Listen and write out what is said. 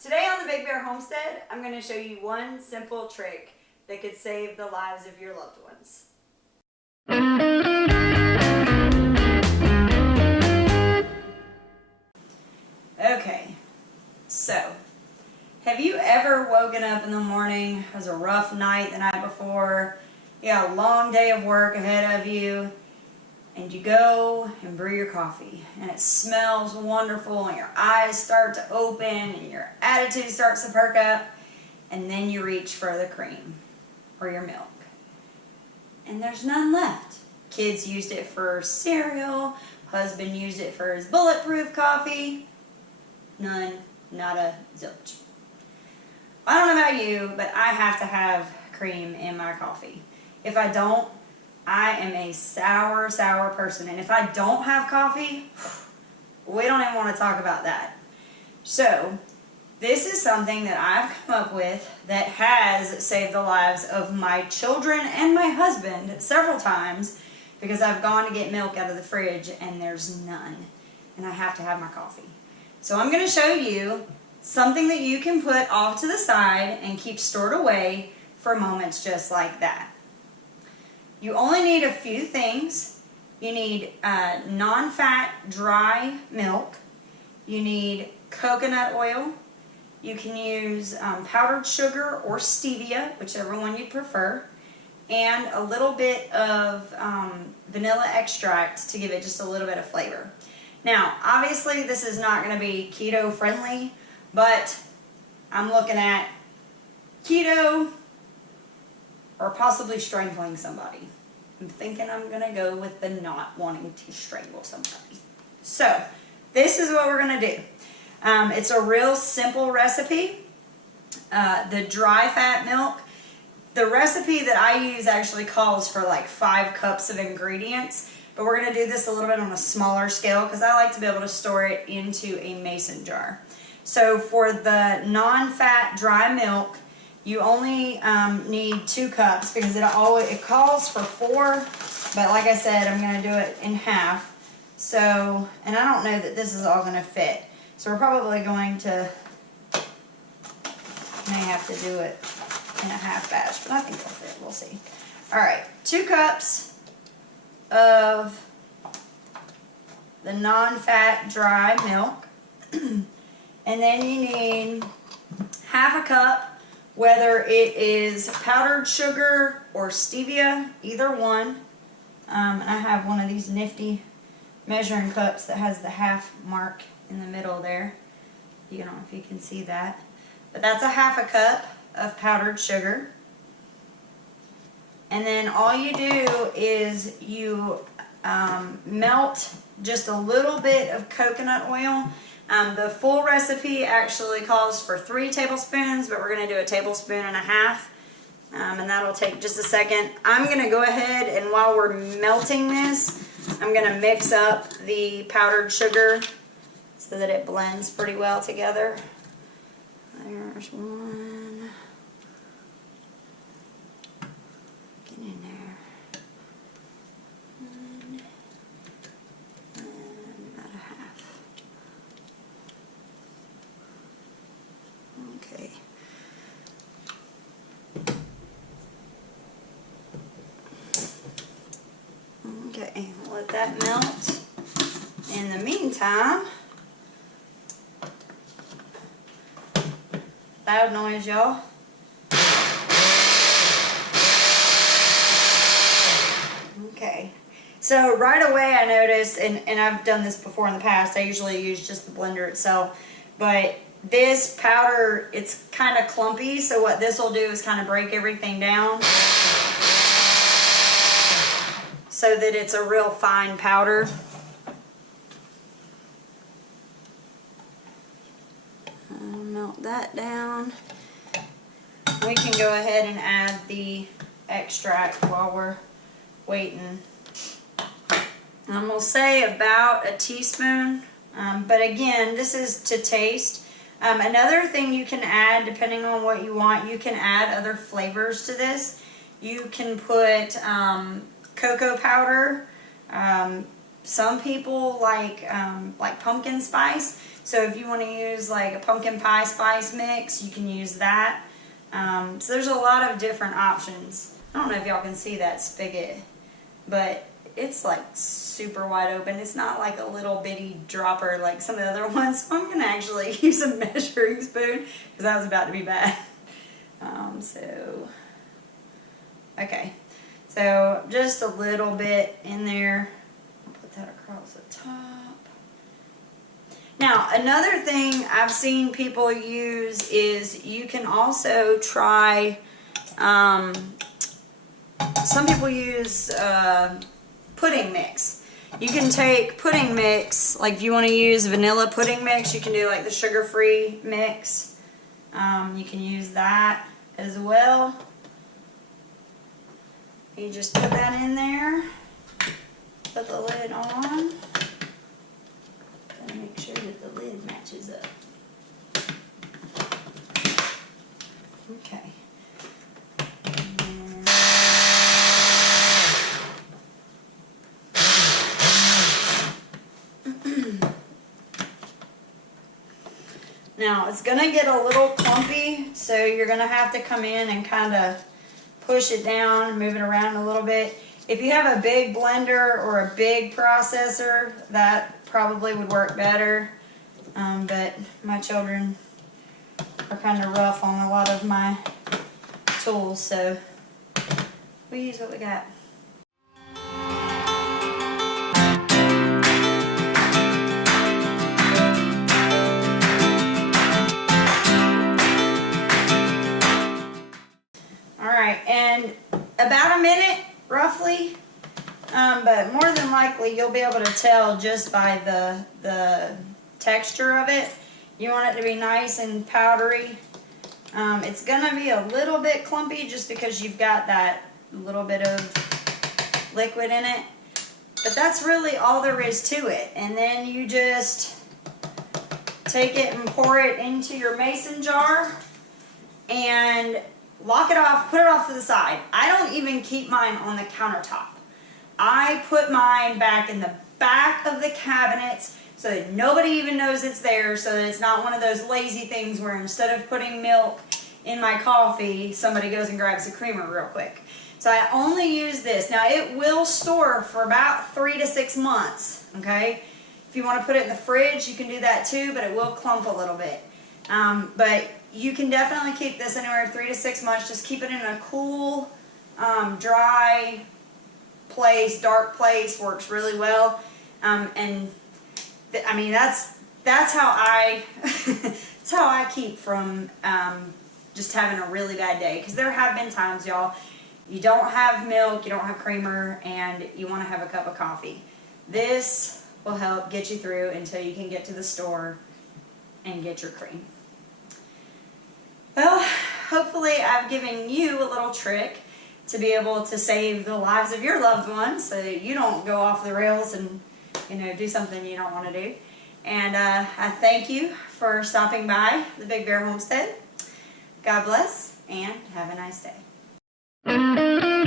Today on the Big Bear Homestead, I'm going to show you one simple trick that could save the lives of your loved ones. Okay, so have you ever woken up in the morning? It was a rough night the night before, you got a long day of work ahead of you, and you go and brew your coffee, and it smells wonderful, and your eyes start to open, and your attitude starts to perk up, and then you reach for the cream or your milk, and there's none left. Kids used it for cereal, husband used it for his bulletproof coffee. None, not a zilch. I don't know about you, but I have to have cream in my coffee. If I don't, I am a sour person. And if I don't have coffee, we don't even want to talk about that. So, this is something that I've come up with that has saved the lives of my children and my husband several times, because I've gone to get milk out of the fridge and there's none. And I have to have my coffee. So I'm going to show you something that you can put off to the side and keep stored away for moments just like that. You only need a few things. You need non-fat dry milk. You need coconut oil. You can use powdered sugar or stevia, whichever one you prefer, and a little bit of vanilla extract to give it just a little bit of flavor. Now, obviously this is not going to be keto friendly, but I'm looking at keto or possibly strangling somebody. I'm thinking I'm going to go with the not wanting to strangle somebody. So, this is what we're going to do. It's a real simple recipe. The dry fat milk. The recipe that I use actually calls for like 5 cups of ingredients, but we're going to do this a little bit on a smaller scale because I like to be able to store it into a mason jar. So for the non-fat dry milk, you only need 2 cups because it calls for 4, but like I said, I'm going to do it in half. So, and I don't know that this is all going to fit. So we're probably going to, may have to do it in a half batch, but I think it'll fit. We'll see. All right, 2 cups of the non-fat dry milk. And then you need half a cup, whether it is powdered sugar or stevia, either one. I have one of these nifty measuring cups that has the half mark in the middle there. You don't know if you can see that. But that's a half a cup of powdered sugar. And then all you do is you melt just a little bit of coconut oil. The full recipe actually calls for 3 tablespoons, but we're going to do a tablespoon and a half. And that'll take just a second. I'm going to go ahead and while we're melting this, I'm going to mix up the powdered sugar so that it blends pretty well together. There's one. Get in there. One. And about a half. Okay. Okay, let that melt. In the meantime, loud noise, y'all. Okay, so right away I noticed, and I've done this before in the past, I usually use just the blender itself, but this powder, it's kind of clumpy, so what this will do is kind of break everything down so that it's a real fine powder. I'll melt that down. We can go ahead and add the extract while we're waiting. I'm going to say about a teaspoon, but again, this is to taste. Another thing you can add, depending on what you want, you can add other flavors to this. You can put cocoa powder, Some people like pumpkin spice. So if you want to use like a pumpkin pie spice mix, you can use that. So there's a lot of different options. I don't know if y'all can see that spigot, but it's like super wide open. It's not like a little bitty dropper like some of the other ones. So I'm going to actually use a measuring spoon because that was about to be bad. Okay. So just a little bit in there. I'll put that across the top. Now, another thing I've seen people use is you can also try, some people use pudding mix. You can take pudding mix, like if you want to use vanilla pudding mix, you can do like the sugar-free mix. You can use that as well. You just put that in there, put the lid on, and make sure that the lid matches up. Okay. Now it's going to get a little clumpy, so you're going to have to come in and kind of push it down, move it around a little bit. If you have a big blender or a big processor, that probably would work better. But my children are kind of rough on a lot of my tools, so we use what we got. And about a minute, roughly, but more than likely you'll be able to tell just by the texture of it. You want it to be nice and powdery. It's going to be a little bit clumpy just because you've got that little bit of liquid in it. But that's really all there is to it. And then you just take it and pour it into your mason jar and lock it off, put it off to the side. I don't even keep mine on the countertop. I put mine back in the back of the cabinets so that nobody even knows it's there, so that it's not one of those lazy things where instead of putting milk in my coffee, somebody goes and grabs the creamer real quick. So I only use this. Now it will store for about 3 to 6 months, okay? If you want to put it in the fridge, you can do that too, but it will clump a little bit. But you can definitely keep this anywhere 3 to 6 months. Just keep it in a cool, dry place, dark place. Works really well. And I mean that's how I that's how I keep from just having a really bad day. Because there have been times, y'all, you don't have milk, you don't have creamer, and you want to have a cup of coffee. This will help get you through until you can get to the store and get your cream. Well, hopefully I've given you a little trick to be able to save the lives of your loved ones so that you don't go off the rails and, do something you don't want to do. And I thank you for stopping by the Big Bear Homestead. God bless and have a nice day.